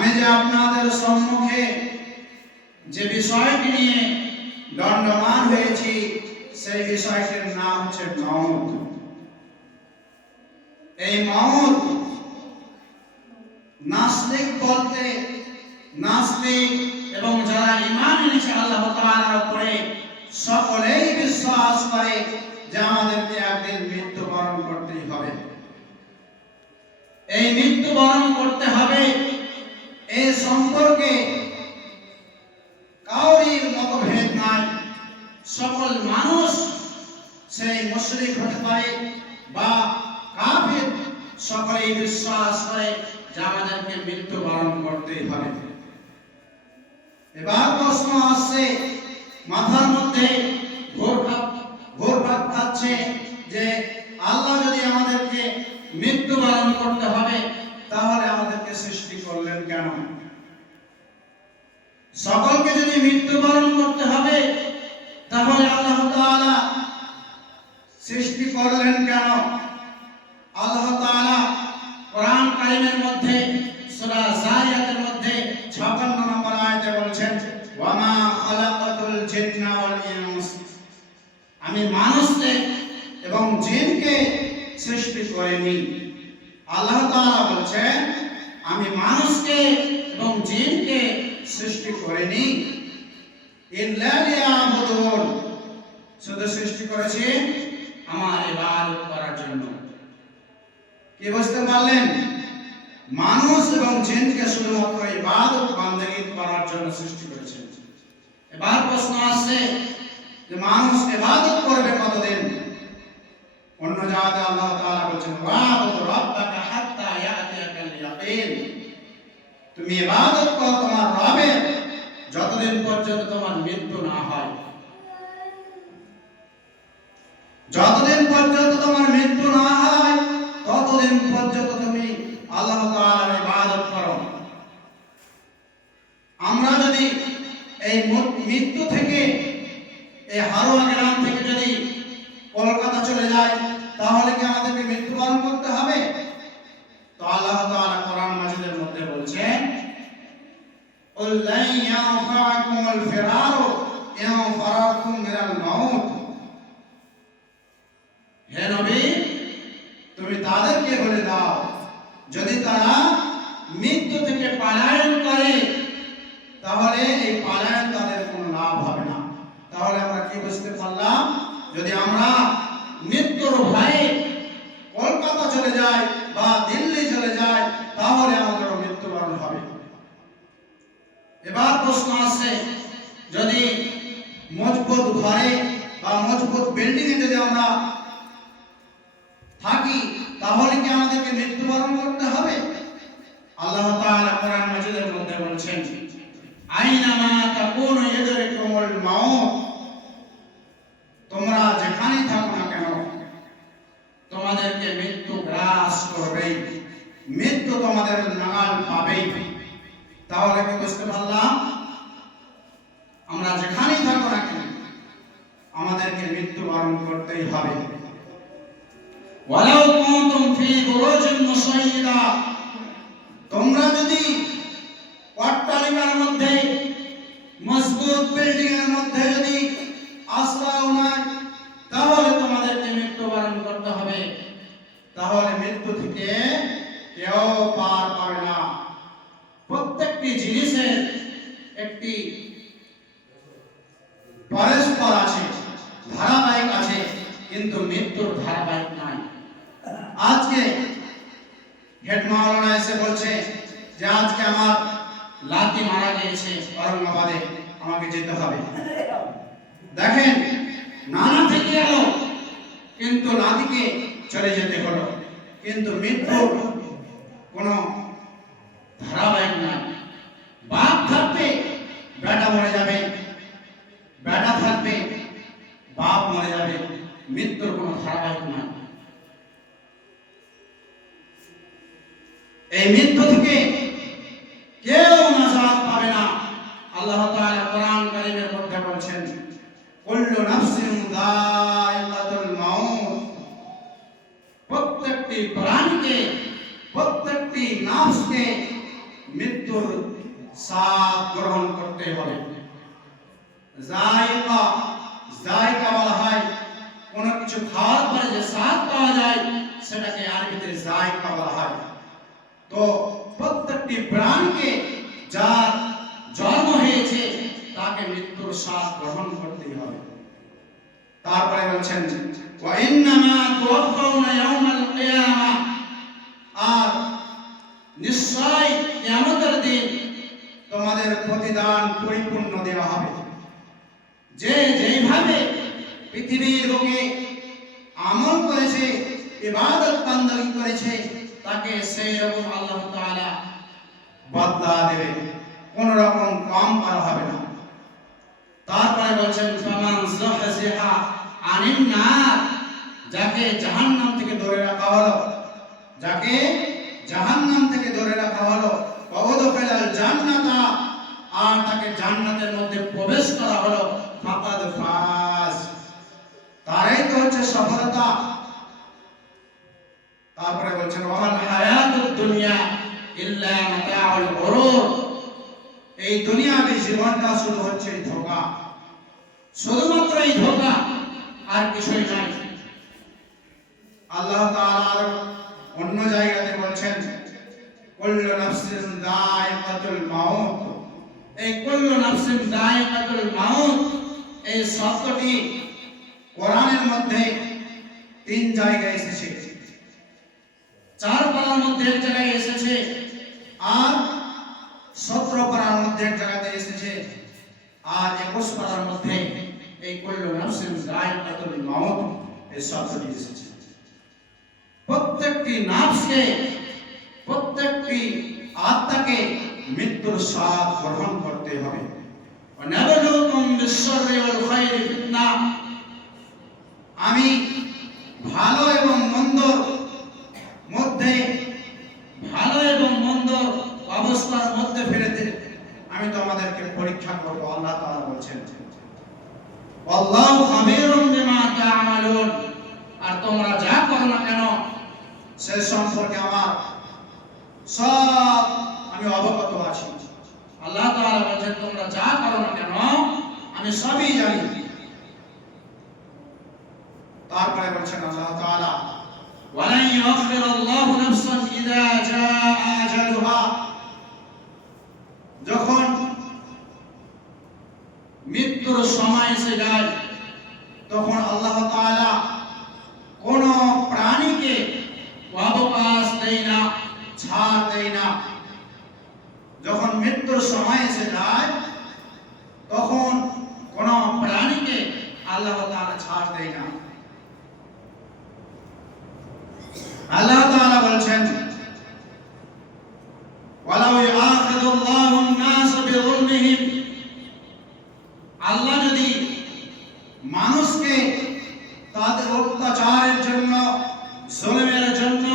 আমি যে আপনাদের সম্মুখে যে বিষয়টি নিয়ে দণ্ডমান হয়েছি সেই বিষয়টির নাম হচ্ছে মওত। এই মওত নাস্তিক বলতে নাস্তিক এবং যারা ঈমান এনেছে আল্লাহ তাআলার উপরে সকলেই বিশ্বাস করে যে আমাদেরকে একদিন মৃত্যুবরণ করতেই হবে। এই মৃত্যুবরণ করতে হবে এই সম্পর্কে কাউরির মতভেদ নাই। সকল মানুষ সেই মুশরিক হতে পারে বা কাফির, সকলেই বিশ্বাস করে যে আমাদেরকে মৃত্যুবরণ করতেই হবে। এবার প্রশ্ন আসছে, মাথার মধ্যে ঘুরপাক খাচ্ছে যে আল্লাহ যদি আমাদেরকে মৃত্যুবরণ করতে হবে তাহলে আমাদেরকে সৃষ্টি করলেন কেন? সকলকে যদি মৃত্যুবরণ করতে হবে তাহলে আল্লাহ তাআলা সৃষ্টি করলেন কেন? আল্লাহ তাআলা কোরআন কারীমের মধ্যে সূরা যারিয়াতের মধ্যে 56 নম্বর আয়াতে বলেছেন, ওয়া মা খালাকাতুল জিন্না ওয়াল ইনস, আমি মানুষকে এবং জিনকে সৃষ্টি করিনি। আল্লাহ তাআলা বলেছেন আমি মানুষকে এবং জিনকে সৃষ্টি করিনি, ইল্লা লিয়াবুদুন, শুধু সৃষ্টি করেছি আমার ইবাদত করার জন্য। কি বুঝতে পারলেন? মানুষ এবং জিনকে শুধুমাত্র ইবাদত বান্দেগী করার জন্য সৃষ্টি করেছেন। এবার প্রশ্ন আসছে যে মানুষ ইবাদত করবে কতদিন? অন্য জায়গায় আল্লাহ তাআলা বলেছেন, ওয়াবুদ রাব্বাকা হাত্তা ইয়াতিয়াকাল ইয়াকিন, তুমি ইবাদত করো তোমার রবের যতদিন পর্যন্ত তোমার মৃত্যু না হয়। যতদিন পর্যন্ত তোমার মৃত্যু না হয় ততদিন পর্যন্ত তুমি আল্লাহ তাআলার ইবাদত করো। আমরা যদি এই মৃত্যু থেকে এই হারোয়া গ্রাম থেকে যদি কলকাতা চলে যাই তাহলে কি আমাদেরকে মৃত্যুবরণ করতে হবে? তো আল্লাহ তাআলা কোরআন মাজিদের মধ্যে বলছেন, কুল লা ইয়ানফাকুমুল ফিরারু ইন ফারারতুম মিনাল মাউত, হে নবী তুমি তাদেরকে বলে দাও যদি তারা মৃত্যু থেকে পলায়ন করে তাহলে এই পলায়ন তাদের কোনো লাভ হবে না। তাহলে আমরা কি বুঝতে পারলাম? যদি আমরা মৃত্যুর ভয়ে কলকাতা চলে যাই বা দিল্লি চলে যাই তাহলে আমাদের মৃত্যুবরণ হবে। এবার প্রশ্ন আসছে, যদি মজবুত ঘরে বা মজবুত বিল্ডিং এ যদি আমরা থাকি তাহলে কি আমাদেরকে মৃত্যুবরণ করতে হবে? আল্লাহ তাআলা কোরআন মাজিদের মধ্যে বলেছেন, আইনামা তাকুনু ইদরিকুমুল মাউত, তোমরা যেখানেই থাকো না কেন তোমাদেরকে মৃত্যু গ্রাস করবেই, মৃত্যু তোমাদের নাগাল পাবেই। তাহলে কি বুঝতে পারলাম? আমরা যেখানেই থাকো না কেন আমাদেরকে মৃত্যুবরণ করতেই হবে। ওয়ালাউ কুনতুম ফি বুরুজিন মুশাইয়্যিদা, তোমরা যদি অট্টালিকার মধ্যে মজবুত বিল্ডিং এর মধ্যে যদি আশ্রয় নাও তাহলে তোমাদেরকে মৃত্যুবরণ করতে হবে। তাহলে মৃত্যু থেকে কেউ পার পাবে না। প্রত্যেকটি জিনিসের একটি পরস্পর আছে, ধারাবাহিক আছে, কিন্তু মৃত্যুর ধারাবাহিক নাই। আজকে হেড মাওলানা এসে বলছে যে আজকে আমার লাতি মারা গিয়েছে ঔরঙ্গাবাদে, আমাকে যেতে হবে। দেখেন, নানা থেকে এলো কিন্তু লাতিকে চলে যেতে হলো, কিন্তু মৃত্যুর কোনো ধারাবাহিক নাই। বাপ থাকবে বেটা মরে যাবে, বেটা থাকবে বাপ মরে যাবে, মৃত্যুর কোনো ধারাবাহিক নাই। এই মৃত্যু থেকে কেউ নাজাত পাবে না। আল্লাহ তাআলা কোরআন কারীমের মধ্যে বলেছেন, কুল্লু নাফসিন যায়িকাতুল মাউত, প্রত্যেকটি প্রাণীকে, প্রত্যেকটি নাফসকে মৃত্যুর স্বাদ গ্রহণ করতে হবে। জায়কা, জায়কা বলা হয় কোন কিছু খাওয়ার পরে যে স্বাদ পাওয়া যায় সেটাকে আরবিতে জায়কা বলা হয়। তো প্রত্যেকটি প্রাণকে যার জন্ম হয়েছে তাকে মৃত্যুর স্বাদ গ্রহণ করতেই হবে। তারপরে বলছেন ওয়া ইন্নামা তুওয়াফাউনা ইয়াউমাল কিয়ামাহ, আর নিশ্চয় কিয়ামতের দিন তোমাদের প্রতিদান পরিপূর্ণ দেওয়া হবে। যে যেইভাবে পৃথিবীর বুকে আমল করেছে, ইবাদত বান্দাগি করেছে, তাকে সেই রকম আল্লাহ তাআলা বদলা দেবে, কোন রকম কম করা হবে না। তারপরে বলছেন ফামান যাহজিহা আনিন নার, যাকে জাহান্নাম থেকে ধরে রাখা হলো, যাকে জাহান্নাম থেকে ধরে রাখা হলো, ওয়াদখিলাল জান্নাতা, আর তাকে জান্নাতের মধ্যে প্রবেশ করা হলো, ফাকাদ ফাজ, তারাই তো হচ্ছে সফলতা। তারপরে বলছেন ওয়াল হায়াতুদ দুনিয়া ইল্লা মাতাউল গুরুর, এই দুনিয়াবী জীবনটা শুধু হচ্ছে ধোঁকা, শুধুমাত্র এই ধোঁকা, আর কিছুই নয়। আল্লাহ তাআলা অন্য জায়গাতে বলছেন কুল্লু নাফসিন যায়িকাতুল মাউত, এই কুল্লু নাফসিন যায়িকাতুল মাউত এই শব্দটি কোরআনের মধ্যে 3 জায়গায় এসেছে। 4 পারার মধ্যে এক জায়গায় এসেছে, আর 17 পারার মধ্যে এক জায়গাতে এসেছে, আর 21 পারার মধ্যে এই কুল্লু নাফসিন যায়িকাতুল মাউত এই শব্দটি এসেছে। প্রত্যেকটি নাফসকে, প্রত্যেকটি আত্মাকে মৃত্যুর স্বাদ গ্রহণ করতে হবে। ওয়ানাবলুকুম বিশ-শাররি ওয়াল খায়রি ফিতনা, আমি ভালো এবং মন্দর মধ্যে, ভালো এবং মন্দর অবস্থার মধ্যে ফেলে আমি তোমাদেরকে পরীক্ষা করব, আল্লাহ তাআলা বলছেন। আল্লাহু খাবীরুম বিমা তা'মালুন, আর তোমরা যা করো না কেন সে সম্পর্কে আমার সব আমি অবগত আছি। আল্লাহ তাআলা বলেন তোমরা যা করো না কেন আমি সবই জানি। তারপরে বলেন আল্লাহ তাআলা ওয়ালান ইউখিরাল্লাহু নাফসান ইযা জাআ আজালুহা, যখন মৃত্যুর সময় এসে যায় তখন আল্লাহ তাআলা কোন প্রাণীকে অবকাশ দেয় না, ছাড় দেয় না। যখন মৃত্যুর সময় এসে যায় তখন কোন প্রাণীকে আল্লাহ তাআলা ছাড় দেয় না। আল্লাহ তাআলা বলছেন ওয়ালাউ ইউআখিযুল্লাহু আন-নাস বিযুলমিহিম, আল্লাহ যদি মানুষকে তাদের অত্যাচারের জন্য, জুলমের জন্য,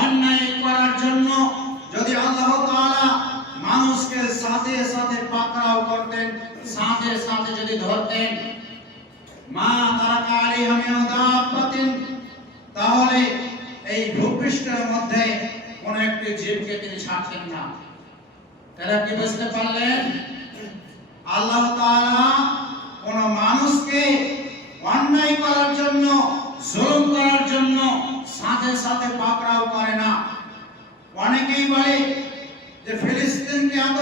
অন্যায় করার জন্য যদি আল্লাহ তাআলা মানুষকে সাথে সাথে পাকড়াও করতেন, সাথে সাথে যদি ধরতেন, মা তারাকা আলাইহা মিন দাব্বাতিন, তাহলে এই ভূপৃষ্ঠের মধ্যে কোন একটি জীবকে তিনি ছাড়তেন না। তারা কি বুঝতে পারলেন? আল্লাহ তাআলা কোন মানুষকে অন্যায় করার জন্য, জুলুম করার জন্য সাথে সাথে পাকড়াও করে না। অনেকেই বলে যে ফিলিস্তিনকে এত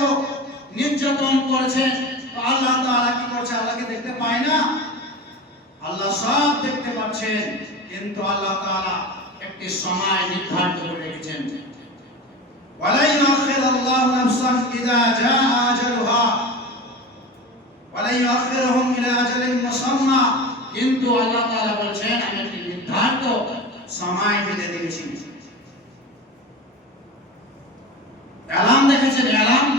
নির্যাতন করেছে, তো আল্লাহ তাআলা কি করছে? আল্লাহ কি দেখতে পায় না? আল্লাহ সব দেখতে পাচ্ছেন, কিন্তু আল্লাহ তাআলা একটি সময় নির্ধারিত করে রেখেছেন। ওয়ালা ইউখিরুল্লাহু নাফসান ইযা জাআ আজালুহা ওয়ালা ইউখিরুহুম ইলা আজালিন মুসাম্মা, কিন্তু আল্লাহ তাআলা বলেন আমি একটি নির্ধারিত সময় বেঁধে দিয়েছি। অ্যালার্ম দেখেছেন? অ্যালার্ম,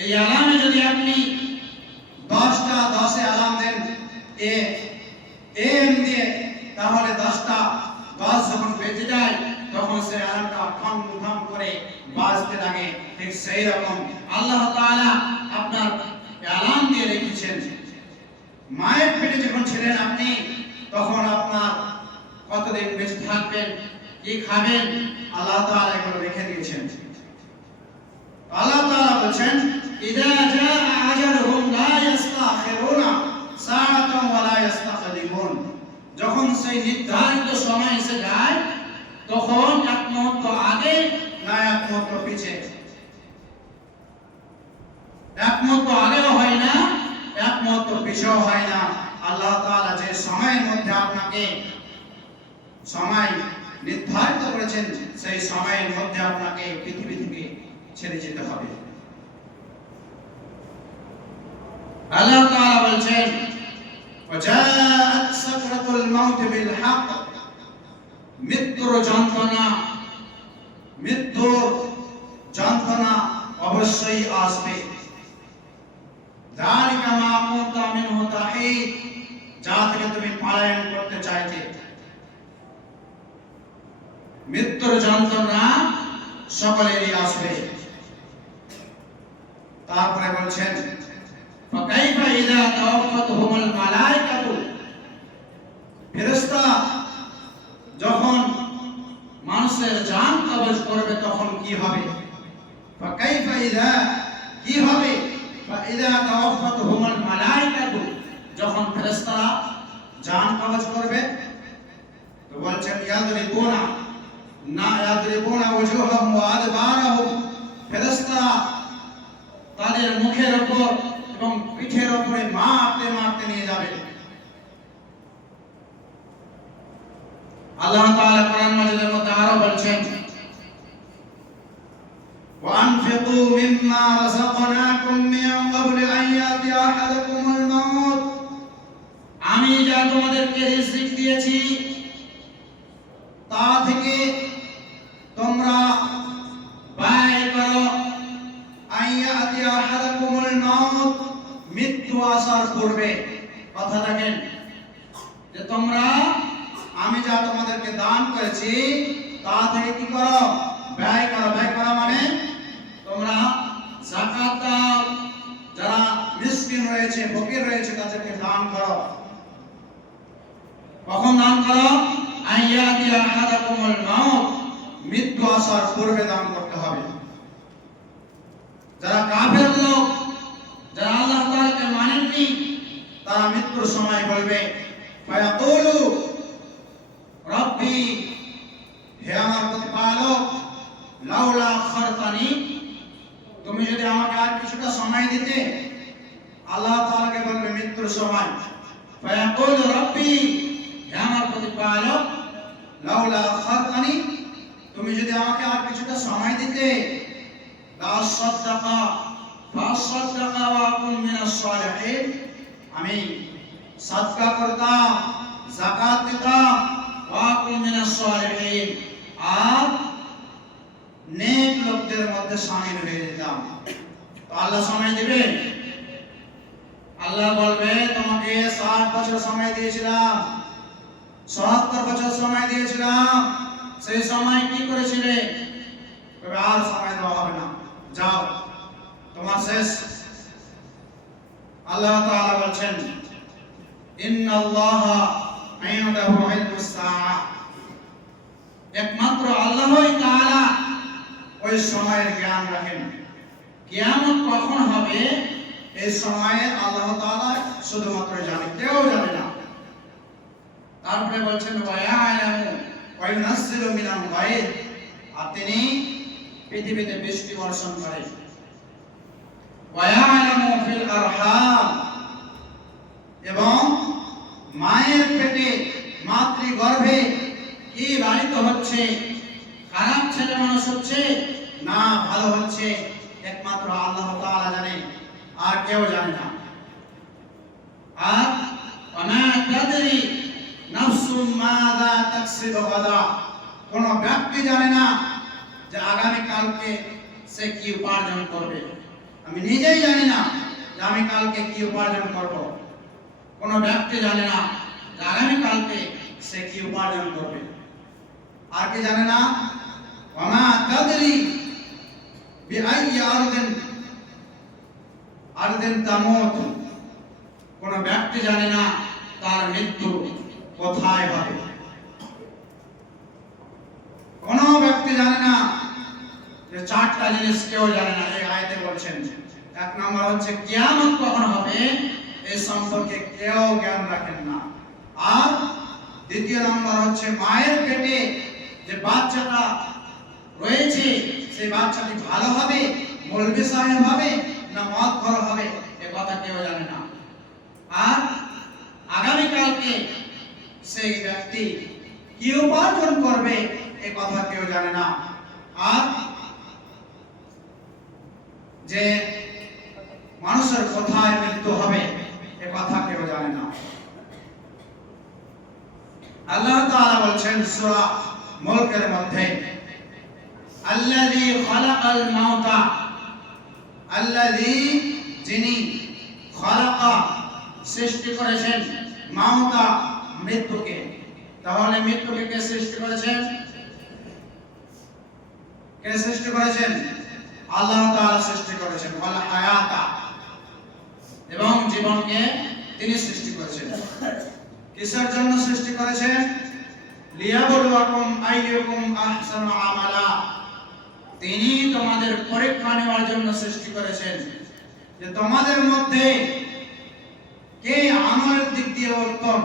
এই অ্যালার্মে যদি আপনি 10টা 10 অ্যালার্ম দেন এম দিয়ে, তাহলে 10টা 10 যখন বেজে যায় তখন সে অ্যালার্মটা ঠং ঠং করে বাজতে লাগে। ঠিক সেই রকম আল্লাহ তাআলা আপনার অ্যালার্ম দিয়ে রেখেছেন। মায়ের পেটে যখন ছিলেন আপনি, তখন আপনার কতদিন বেঁচে থাকবেন, কি খাবেন, আল্লাহ তাআলা এগুলো রেখে দিয়েছেন। আল্লাহ তাআলা ইযা জাআ আজালুহুম লা ইস্তাখিরুনা সাআতান ওয়া লা ইস্তাকদিমুন। যখন সেই নির্ধারিত সময় এসে যায় তখন এক মুহূর্ত আগে না এক মুহূর্ত পিছে, এক মুহূর্ত আগেও হয় না, এক মুহূর্ত পিছেও হয় না। আল্লাহ তাআলা যে সময়ের মধ্যে আপনাকে সময় নির্ধারিত করেছেন সেই সময়ের মধ্যে আপনাকে পৃথিবী থেকে ছেড়ে যেতে হবে। আল্লাহ তাআলা বলছেন ওয়াজাআত সাকরাতুল মাউত বিল হক, মৃত্যুর যন্ত্রণা, মৃত্যুর যন্ত্রণা অবশ্যই আসবে। যালিকা মা কুনতা মিনহু তাহিদ, যা থেকে তুমি পলায়ন করতে চাইতে। মৃত্যুর যন্ত্রণা সকলেরই আসবে। তারপরে বলছেন ফাকাইফা ইযা তাওয়াফাতহুমুল মালায়েকাতু, ফেরেশতা যখন মানুষের জান কবজ করবে তখন কি হবে? ফাকাইফা ইযা, কি হবে? ফাইযা তাওয়াফাতহুমুল মালায়েকাতু, যখন ফেরেশতারা জান কবজ করবে তো বলছেন ইয়াদরিবুনা না ইয়াদরিবুনা ওয়াজুহাহুম ওয়া আদবারাহুম, ফেরেশতারা তাদের মুখের উপর এবং পিঠের উপরে মারতে মারতে নিয়ে যাবে। আল্লাহ তাআলা কোরআন মাজিদের মধ্যে আরো বলছেন ওয়ানফিকু মিম্মা রাযাকনাকুম মিন ক্বাবলি আন ইয়াতি আহাদাকুমুল মাউত, আমি যা তোমাদেরকে রিজিক দিয়েছি তা থেকে তোমরা ব্যয় করো। আন ইয়াতি আহাদাকুমুল মাউত, মৃত্যু আসার পূর্বে। কথা দেখেন যে তোমরা আমি যা তোমাদেরকে দান করেছি তা থেকে কি করো? ব্যয় করো। ব্যয় করা মানে তোমরা যাকাত দাও, যারা মিসকিন রয়েছে, ফকির রয়েছে তাদেরকে দান করো। কখন দান করো? আইয়াতি আহাদাকুমুল মাউত, মৃত্যু আসার পূর্বে দান করতে হবে। যারা কাফের লোক, যারা আল্লাহ তাআলাকে মানেননি, তারা মৃত্যুর সময় বলবে ফায়াকুলু রব্বি, হে আমার প্রতিপালক, লাউলা আখারতানি, তুমি যদি আমাকে আর কিছুটা সময় দিতে। আল্লাহ তাআলাকে বলবে মৃত্যুর সময় ফায়াকুল রব্বি, হে আমার প্রতিপালক, লাউলা আখারতানি, তুমি যদি আমাকে আর কিছুটা সময় দিতে। লাসাদদাকা ফাসাদদাকা ওয়া আকুন মিনাস সালিহিন, আমি সাদকা করতাম, যাকাত দিতাম, ওয়া আকুন মিনাস সালিহিন, আর নেক লোকদের মধ্যে শামিল হয়ে যেতাম। তো আল্লাহ সময় দিবে? আল্লাহ বলবে তোমাকে 60 বছর সময় দিয়েছিলাম, 70 বছর সময় দিয়েছিলাম, সেই সময় কি করেছিলে? তবে আর সময় দেওয়া হবে না, যাও তোমার শেষ। আল্লাহ তাআলা বলছেন ইন্নাল্লাহা ইনদাহু ইলমুস সাআহ, একমাত্র আল্লাহই তাআলা ওই সময়ের জ্ঞান রাখেন। কিয়ামত কখন হবে এই সময়ে আল্লাহ তাআলা শুধুমাত্র জানে, কেউ জানে না। তারপরে বলছেন ওয়া ইয়ালামু ওয়া ইউনাজ্জিলু মিনাল গায়ব, আর তিনি পৃথিবীতে বৃষ্টি বর্ষণ করেন। ওয়া ইয়ালামু ফিল আরহাম, এবং মায়ের পেটে মাতৃগর্ভে কি লালিত হচ্ছে, খারাপ ছেলে মানুষ হচ্ছে না ভালো হচ্ছে, একমাত্র আল্লাহ তাআলা জানে, আর কেউ জানে না। আর ওয়া তাদরি নাফসুম মাযা তাকসিবু গাদা, কোন ব্যক্তি জানে না যে আগামী কালকে সে কি উপার্জন করবে। আমি নিজেই জানি না যে আমি কালকে কি উপার্জন করব। কোন ব্যক্তি জানে না যে আগামী কালকে সে কি উপার্জন করবে। আর কি জানে না? ওয়া মা তাদরি বিআইয়ি আরদিন তামুত, কোন ব্যক্তি জানে না তার মৃত্যু কোথায় হবে। কোন ব্যক্তি জানে না যে 4টা জিনিস কেউ জানে না। এই আয়াতে বলছেন এক নম্বর হচ্ছে কিয়ামত কখন হবে এই সম্পর্কে কেউ জ্ঞান রাখেন না। আর দ্বিতীয় নম্বর হচ্ছে মায়ের পেটে যে বাচ্চাটা রয়েছে সেই বাচ্চাটি ভালো হবে, মৌলবি সাহেব হবে না মদ খোর হবে এ কথা কেউ জানে না। আর আগামীকালকে সেই ব্যক্তি কি উপার্জন করবে এ কথা কেউ জানে না। আর যে মানুষের কোথায় মৃত্যু হবে এ কথা কেউ জানে না। আল্লাহ তাআলা বলছেন সূরা মুলকের মধ্যে, আল্লাযী খালাকাল মাউতা, আল্লাযী যিনি খালাকা সৃষ্টি করেছেন, মাউতা মৃত্যুকে। তাহলে মৃত্যুকে কে সৃষ্টি করেছেন? কে সৃষ্টি করেছেন? আল্লাহ তাআলা সৃষ্টি করেছেন। ওয়াল হায়াতা, এবং জীবনকে তিনি সৃষ্টি করেছেন। কিসের জন্য সৃষ্টি করেছেন? লিয়াবলুয়াকুম আইয়ুকুম আহসানু আমালা, তিনি তোমাদের পরীক্ষা নেওয়ার জন্য সৃষ্টি করেছেন যে তোমাদের মধ্যে কে আমলের দিক দিয়ে উত্তম,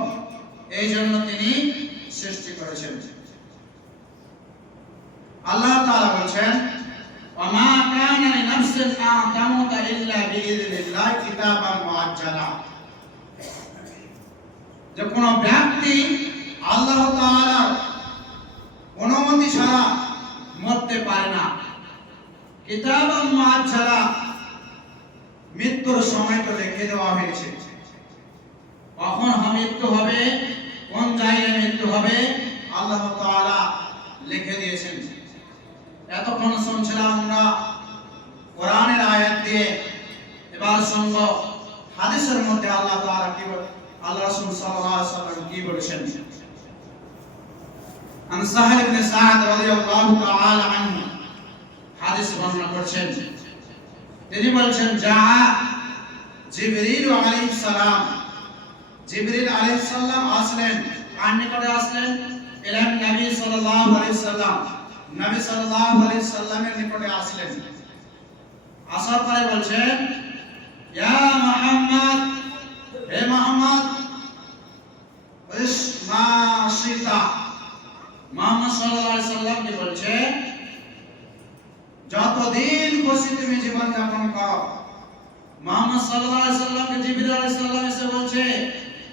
এই জন্য তিনি সৃষ্টি করেছেন। আল্লাহ তাআলা বলেন, ওয়ামা কানা লিনাফসিন আন তামুতা ইল্লা বিইذনিল্লাহি কিতাবান মুআজ্জালা, যে কোন ব্যক্তি আল্লাহ তাআলার অনুমতি ছাড়া মরতে পারে না। কিতাবান মুআজ্জালা, মৃত্যুর সময় তো লিখে দেওয়া হয়েছে, কখন মৃত্যু হবে, কোন জায়গায় মৃত্যু হবে আল্লাহ তাআলা লিখে দিয়েছেন। এতক্ষণ শুনছিলাম আমরা কোরআনের আয়াত দিয়ে, এবার শুনব হাদিসের মধ্যে আল্লাহ তাআলা কি বলেন, আল্লাহ রাসূল সাল্লাল্লাহু আলাইহি ওয়াসাল্লাম কি বলেছেন। আন সাহল ইবনে সাদ রাদিয়াল্লাহু তাআলা আনহু হাদিস বর্ণনা করছেন, তিনি বলছেন, যা জিবরিল আলাইহিস সালাম, জিবরিল আলাইহিস সালাম আসলেন, কার নিকটে আসলেন? ইলান নবী সাল্লাল্লাহু আলাইহি সাল্লাম, নবী সাল্লাল্লাহু আলাইহি সাল্লামের নিকটে আসলেন। আসার পরে বলছেন, ইয়া মুহাম্মদ, হে মুহাম্মদ, ইসমা শিতা, মুহাম্মদ সাল্লাল্লাহু আলাইহি সাল্লাম কি বলছে, যতদিন খুশি তুমি জীবন যাপন করো। মুহাম্মদ সাল্লাল্লাহু আলাইহি সাল্লামকে জিবরিল আলাইহিস সালাম এসে বলছে,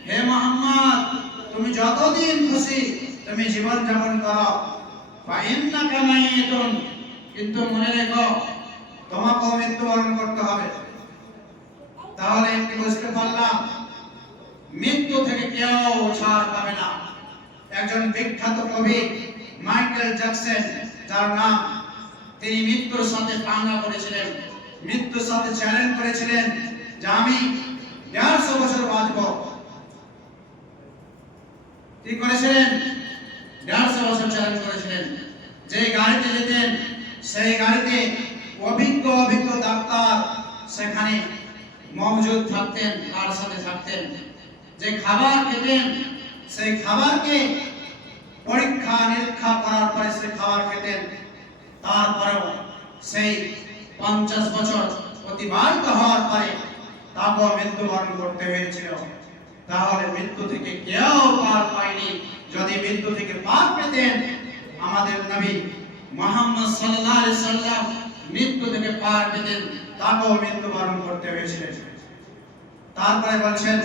হে মুহাম্মদ, তুমি যতদিন খুশি তুমি জীবন যাপন করো, ফাইন্নাকা মাইতুন, কিন্তু মনে রেখো তোমাকে মৃত্যুবরণ করতে হবে। তাহলে একটি বুঝতে পারলাম মৃত্যু থেকে কেউ ছাড় পাবে না। একজন বিখ্যাত কবি মাইকেল জ্যাকসন, যার নাম, তিনি মৃত্যুর সাথে পাঙ্গা করেছিলেন, মৃত্যুর সাথে চ্যালেঞ্জ করেছিলেন যে আমি 150 বছর বাঁচব। কি করেছিলেন? 150 বছর চ্যালেঞ্জ করেছিলেন। যে গাড়িতে যেতেন সেই গাড়িতে অভিজ্ঞ ডাক্তার সেখানে মওজুদ থাকতেন, তার সাথে থাকতেন। যে খাবার খেতেন সেই খাবারকে পরীক্ষা নিরীক্ষা করার পরে সেই খাবার খেতেন। তারপরেও সেই 50 বছর অতিবাহিত হওয়ার পরে তাকেও মৃত্যুবরণ করতে হয়েছিল। তাহলে মৃত্যু থেকে কেউ পার পায়নি। যদি মৃত্যু থেকে পার পেতেন আমাদের নবী মুহাম্মদ সাল্লাল্লাহু আলাইহি সাল্লাম মৃত্যু থেকে পার পেতেন, তাকেও মৃত্যুবরণ করতে হয়েছিল। তারপরে বলছেন,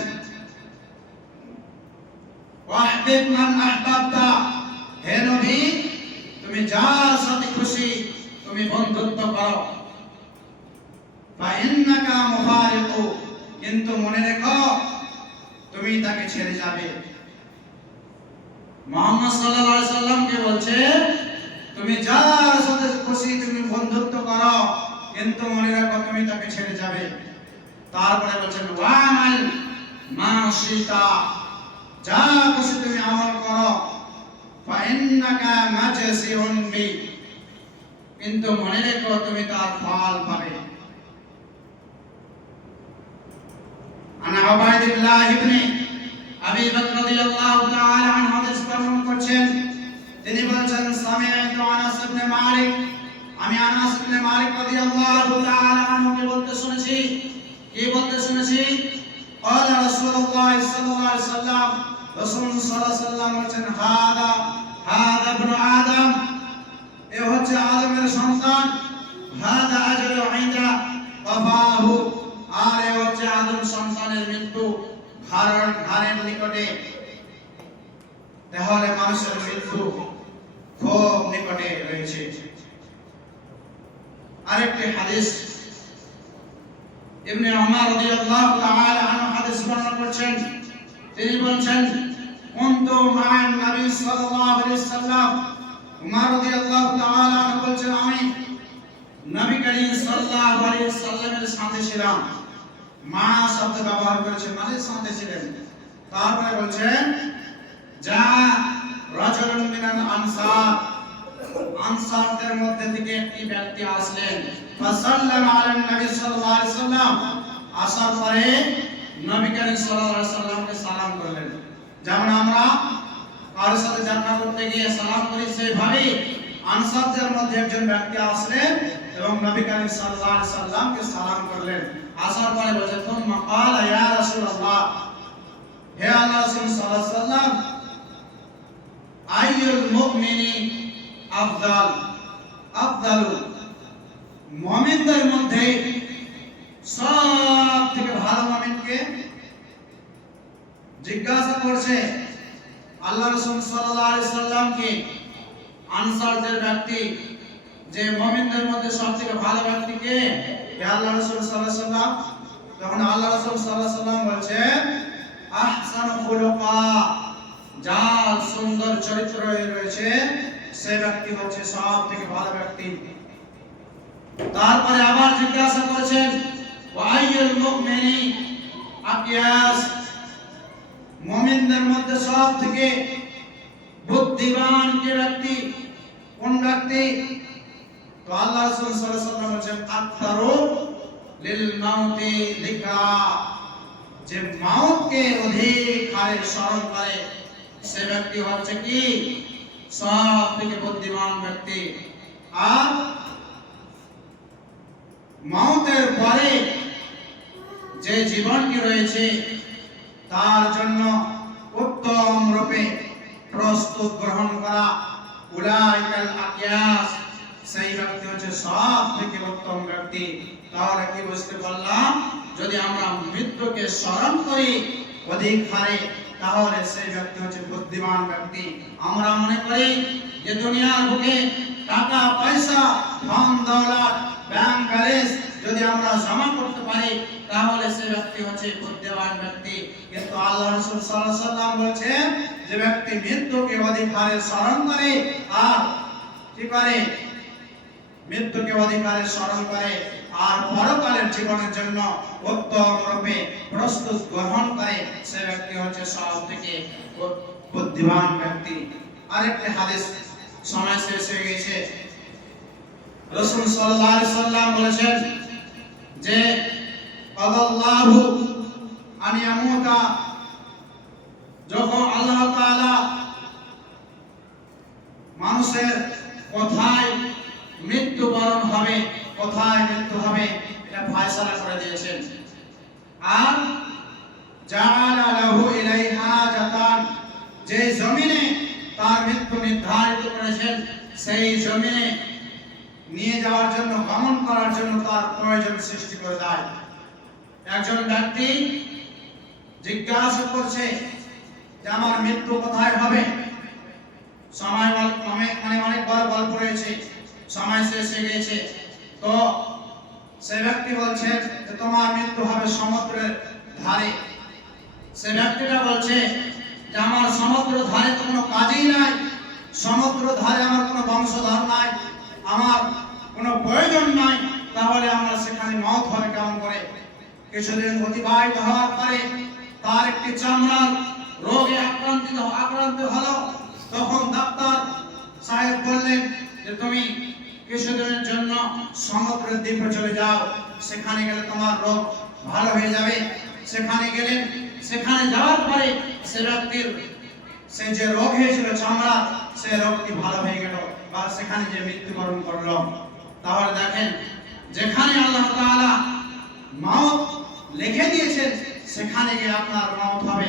ওয়াহবিব মান আহবাবতা, হে নবী তুমি যার সাথে খুশি তুমি বন্ধুত্ব করো। ফাইন্নাকা মুফারিকু, কিন্তু মনে রেখো তুমি তাকে ছেড়ে যাবে। মুহাম্মদ সাল্লাল্লাহু আলাইহি সাল্লাম কে বলছে, তুমি যার সাথে খুশি তুমি বন্ধুত্ব করো, কিন্তু মনে রাখো তুমি তাকে ছেড়ে যাবে। তারপরে বলছেন, ওয়ামাল মা শিতা, যা খুশি তুমি আমল করো, ফাইন্নাকা মাজসিউন বি, কিন্তু মনে রেখো তুমি তার ফল পাবে। আনা উবাইদুল্লাহ ইবনে আবি বকর রাদিয়াল্লাহু তাআলা আনহু হাদিস বর্ণনা করছেন, তিনি বলেছেন, সামি'তু আনাস ইবনে মালিক, আমি আনাস ইবনে মালিক রাদিয়াল্লাহু তাআলা আনহু কে বলতে শুনেছি, কি বলতে শুনেছি? قال رسول الله صلى الله عليه وسلم রাসূল সাল্লাল্লাহু আলাইহি ওয়াসাল্লাম বলেছেন হাদা ইবনু আদম, এ হচ্ছে আদমের সন্তান, হাদা আজরু ইনদা ওয়াফাহু, আর এ হচ্ছে আদম সন্তানের মৃত্যু ঘরের নিকটে। তাহলে মানুষের মৃত্যু খুব নিকটে রয়েছে। আরেকটি হাদিস ইবনে উমর রাদিয়াল্লাহু তাআলা আনহু হাদিস বর্ণনা করছেন, তিনি বলেন কুনতু মা'আন নবী সাল্লাল্লাহু আলাইহি ওয়াসাল্লাম, উমর রাদিয়াল্লাহু তাআলা আনহু বলেন আমি নবী করিম সাল্লাল্লাহু আলাইহি ওয়াসাল্লামের সাথে ছিলাম। মা শব্দ ব্যবহার করেছেন, মানে সাথে ছিলেন। তারপরে বলেন যা রাজুলুন মিনাল আনসার, আনসারদের মধ্যে থেকে একটি ব্যক্তি আসলেন, ফাসাল্লামা আলা নবী সাল্লাল্লাহু আলাইহি ওয়াসাল্লাম, আসার পরে নবী করিম সাল্লাল্লাহু আলাইহি ওয়াসাল্লামকে সালাম করলেন। যেমন আমরা কারোর সাথে দেখা করতে গিয়ে সালাম করি, সেইভাবে আনসারদের মধ্যে একজন ব্যক্তি আসলেন এবং নবী করিম সাল্লাল্লাহু আলাইহি ওয়াসাল্লামকে সালাম করলেন। আসার পরে বলেন তুম্মা ক্বালা ইয়া রাসূলুল্লাহ, হে আল্লাহর রাসূল সাল্লাল্লাহু আলাইহি ওয়াসাল্লাম, আইয়ুল মুমিনি আফদালু, মুমিনদের মধ্যে সব থেকে ভালো মুমিন কে? জিজ্ঞাসা করছে আল্লাহ রাসূল সাল্লাল্লাহু আলাইহি সাল্লামকে আনসারদের ব্যক্তি যে মুমিনদের মধ্যে সবথেকে ভালো ব্যক্তি কে? হে আল্লাহ রাসূল সাল্লাল্লাহু আলাইহি সাল্লাম। তখন আল্লাহ রাসূল সাল্লাল্লাহু আলাইহি সাল্লাম বলেন আহসানু খুলুকা, যার সুন্দর চরিত্র রয়েছে সে ব্যক্তি হচ্ছে সবথেকে ভালো ব্যক্তি। তারপরে আবার জিজ্ঞাসা করেছেন ওয়াইয়ুল মুমিনি আকিয়াস, মুমিনদের মধ্যে সবথেকে বুদ্ধিমান কে ব্যক্তি? কোন ব্যক্তি? তো আল্লাহ রাসূল সাল্লাল্লাহু আলাইহি ওয়াসাল্লাম বলেন আকতারু লিল মাউতি যিকরা, যে মাউতকে অধিক হারে স্মরণ করে সে ব্যক্তি হচ্ছে কি? সবথেকে বুদ্ধিমান ব্যক্তি। আর মাউতের পরে যে জীবনটি রয়েছে তার জন্য উত্তম রূপে প্রস্তুত গ্রহণ করা, উলাইকাল আকিয়াস, সেই ব্যক্তি হচ্ছে সবথেকে উত্তম ব্যক্তি। তাহলে কি বুঝতে পারলাম? যদি আমরা মৃত্যুকে স্মরণ করি অধিক হারে, তাহলে সেই ব্যক্তি হচ্ছে বুদ্ধিমান ব্যক্তি। আমরা মনে করি যে দুনিয়ার বুকে টাকা পয়সা ধন দৌলত ব্যাংক ব্যালেন্স যদি আমরা জমা করতে পারি তাহলে সেই ব্যক্তি হচ্ছে বুদ্ধিমান ব্যক্তি। কিন্তু আল্লাহ রাসূল সাল্লাল্লাহু আলাইহি ওয়াসাল্লাম বলেছেন যে ব্যক্তি মৃত্যুকে অধিক হারে স্মরণ করে আর কি করে? মৃত্যুকে অধিক হারে স্মরণ করে আর পরকালের জীবনের জন্য উত্তম রূপে প্রস্তুত গ্রহণ করে, সে ব্যক্তি হচ্ছে সবথেকে বুদ্ধিমান ব্যক্তি। আরেকটি হাদিস, সময় শেষ হয়ে গেছে, রাসূল সাল্লাল্লাহু আলাইহি ওয়াসাল্লাম বলেছেন যে আল্লাহু আন ইয়ামুতা, যখন আল্লাহ তাআলা মানুষের কোথায় মৃত্যুবরণ হবে, কোথায় মৃত্যু হবে এটা ফয়সালা করে দিয়েছেন। আর জাআলা লাহু ইলাইহা জাতান, যে জমিনে তার মৃত্যু নির্ধারিত করেছেন সেই জমিনে নিয়ে যাওয়ার জন্য, গমন করার জন্য তার প্রয়োজন সৃষ্টি করে দেয়। একজন ব্যক্তি জিজ্ঞাসা করছে যে আমার মৃত্যু কোথায় হবে? সময় অনেক বড় গল্প রয়েছে, সময় শেষ হয়ে গেছে। তো সে ব্যক্তি বলছে যে তোমার মৃত্যু হবে সমুদ্রের ধারে। সে ব্যক্তিটা বলছে যে আমার সমুদ্র ধারে তো কোনো কাজই নাই, সমুদ্র ধারে আমার কোনো বংশধর নাই, আমার কোনো প্রয়োজন নাই, তাহলে আমার সেখানে মওত হবে কেমন করে? কিছুদিন অতিবাহিত হওয়ার পরে তার একটি চামড়ার রোগে আক্রান্ত হলো। তখন ডাক্তার সাহেব বললেন যে তুমি কিছুদিনের জন্য সমুদ্রের দ্বীপে চলে যাও, সেখানে গেলে তোমার রোগ ভালো হয়ে যাবে। সেখানে গেলেন, সেখানে যাওয়ার পরে সে ব্যক্তির সে যে রোগ হয়েছিল চামড়া, সে রোগটি ভালো হয়ে গেল বা সেখানে যে মৃত্যুবরণ করলো। তাহলে দেখেন, যেখানে আল্লাহ তাআলা মাউত লিখে দিয়েছেন সেখানে গিয়ে আপনার মওত হবে।